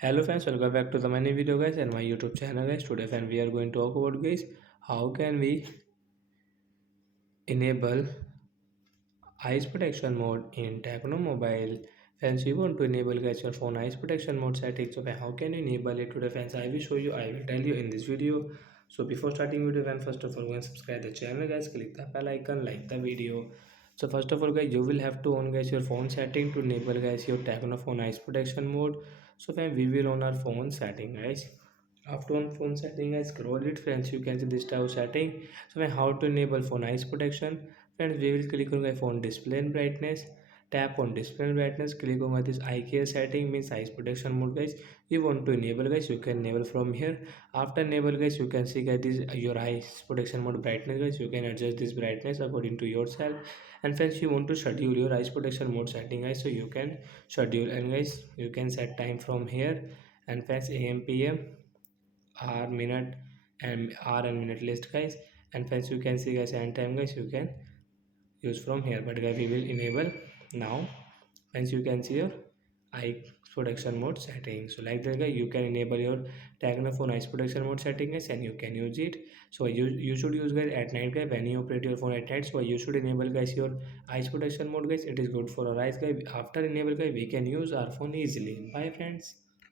Hello friends, welcome back to the many video guys and my YouTube channel guys. Today friend we are going to talk about guys how can we enable eyes protection mode in Tecno mobile. Friends, we want to enable guys your phone eyes protection mode settings. So how can you enable it today friends? I will show you. I will tell you in this video. So before starting video, friends, first of all, go and subscribe the channel guys. Click the bell icon, like the video. So first of all guys, you will have to on guys your phone setting to enable guys your Tecno phone eyes protection mode. So then we will on our phone setting guys. After on phone setting, I scroll it friends. You can see this type of setting. So when how to enable phone eyes protection, friends, we will click on my phone display and brightness. Tap on display and brightness. Click on this eye care setting means eyes protection mode guys. You want to enable guys, you can enable from here. After enable guys, you can see guys this your eyes protection mode brightness guys. You can adjust this brightness according to yourself. And friends, you want to schedule your eyes protection mode setting guys, so you can schedule and guys you can set time from here. And friends, AM PM hour minute and hour and minute list guys, and friends you can see guys and time guys you can use from here, but guys we will enable now. Friends, you can see your eye protection mode setting. So like that guys you can enable your Tecno phone eyes protection mode setting guys, and you can use it. So you should use guys at night guys when you operate your phone at night. So you should enable guys your eyes protection mode guys. It is good for our eyes guys. After enable guys we can use our phone easily. Bye friends.